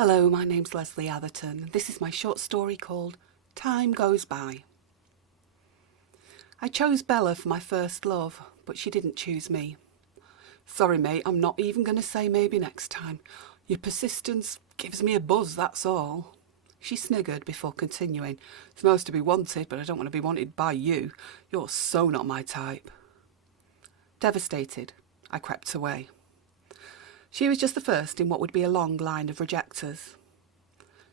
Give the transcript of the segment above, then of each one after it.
Hello, my name's Lesley Atherton. This is my short story called Time Goes By. I chose Bella for my first love, but she didn't choose me. Sorry mate, I'm not even going to say maybe next time. Your persistence gives me a buzz, that's all. She sniggered before continuing. It's most to be wanted, but I don't want to be wanted by you. You're so not my type. Devastated, I crept away. She was just the first in what would be a long line of rejectors.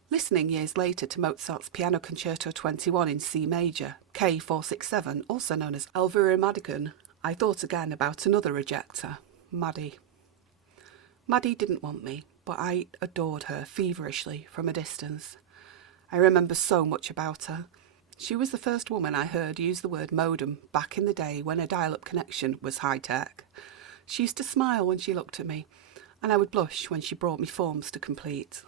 Listening years later to Mozart's Piano Concerto 21 in C major, K467, also known as Elvira Madigan, I thought again about another rejecter, Maddie. Maddie didn't want me, but I adored her feverishly from a distance. I remember so much about her. She was the first woman I heard use the word modem back in the day when a dial-up connection was high-tech. She used to smile when she looked at me, and I would blush when she brought me forms to complete.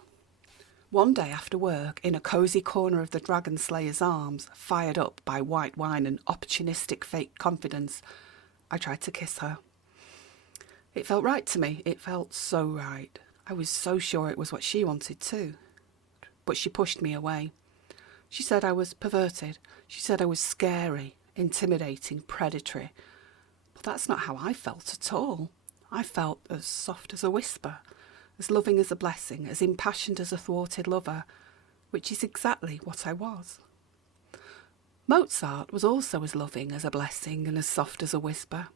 One day after work, in a cosy corner of the Dragon Slayer's arms, fired up by white wine and opportunistic fake confidence, I tried to kiss her. It felt right to me. It felt so right. I was so sure it was what she wanted too. But she pushed me away. She said I was perverted. She said I was scary, intimidating, predatory. But that's not how I felt at all. I felt as soft as a whisper, as loving as a blessing, as impassioned as a thwarted lover, which is exactly what I was. Mozart was also as loving as a blessing and as soft as a whisper.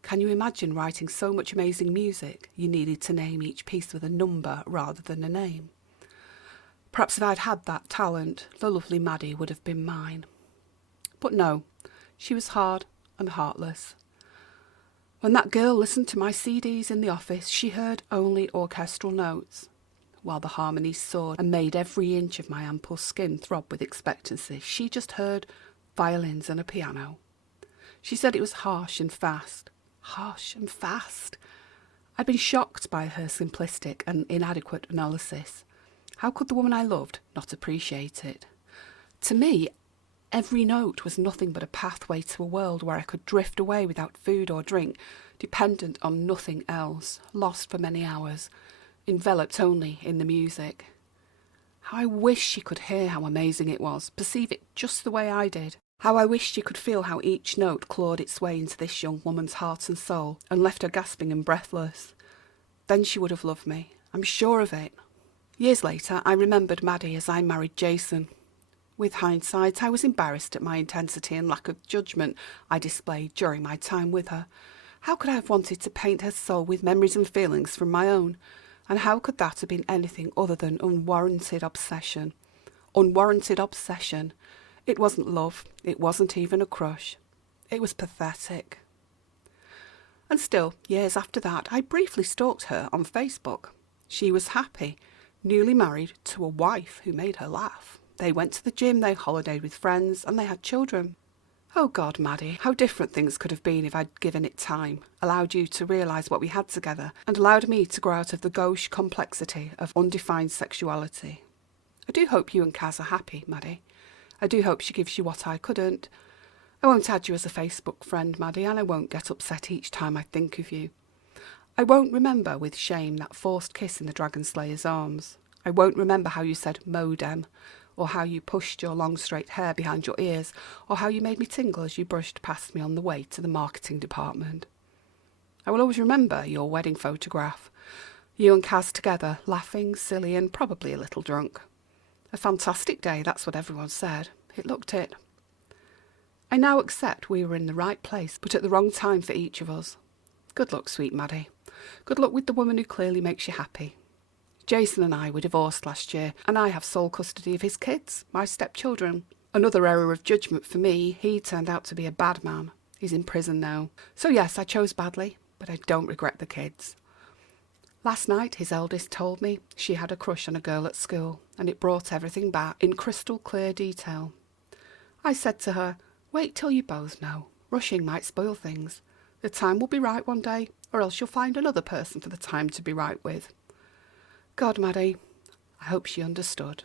Can you imagine writing so much amazing music you needed to name each piece with a number rather than a name? Perhaps if I'd had that talent, the lovely Maddie would have been mine. But no, she was hard and heartless. When that girl listened to my CDs in the office, she heard only orchestral notes, while the harmonies soared and made every inch of my ample skin throb with expectancy. She just heard violins and a piano. She said it was harsh and fast. Harsh and fast. I'd been shocked by her simplistic and inadequate analysis. How could the woman I loved not appreciate it? To me, every note was nothing but a pathway to a world where I could drift away without food or drink, dependent on nothing else, lost for many hours, enveloped only in the music. How I wished she could hear how amazing it was, perceive it just the way I did. How I wished she could feel how each note clawed its way into this young woman's heart and soul and left her gasping and breathless. Then she would have loved me. I'm sure of it. Years later, I remembered Maddie as I married Jason. With hindsight, I was embarrassed at my intensity and lack of judgment I displayed during my time with her. How could I have wanted to paint her soul with memories and feelings from my own? And how could that have been anything other than unwarranted obsession? Unwarranted obsession. It wasn't love. It wasn't even a crush. It was pathetic. And still, years after that, I briefly stalked her on Facebook. She was happy, newly married to a wife who made her laugh. They went to the gym, they holidayed with friends, and they had children. Oh God, Maddie, how different things could have been if I'd given it time, allowed you to realise what we had together, and allowed me to grow out of the gauche complexity of undefined sexuality. I do hope you and Kaz are happy, Maddie. I do hope she gives you what I couldn't. I won't add you as a Facebook friend, Maddie, and I won't get upset each time I think of you. I won't remember with shame that forced kiss in the Dragon Slayer's arms. I won't remember how you said modem, or how you pushed your long straight hair behind your ears, or how you made me tingle as you brushed past me on the way to the marketing department. I will always remember your wedding photograph. You and Kaz together, laughing, silly, and probably a little drunk. A fantastic day, that's what everyone said. It looked it. I now accept we were in the right place, but at the wrong time for each of us. Good luck, sweet Maddie. Good luck with the woman who clearly makes you happy. Jason and I were divorced last year, and I have sole custody of his kids, my stepchildren. Another error of judgment for me. He turned out to be a bad man. He's in prison now. So yes, I chose badly, but I don't regret the kids. Last night, his eldest told me she had a crush on a girl at school, and it brought everything back in crystal clear detail. I said to her, wait till you both know. Rushing might spoil things. The time will be right one day, or else you'll find another person for the time to be right with. God, Maddie, I hope she understood.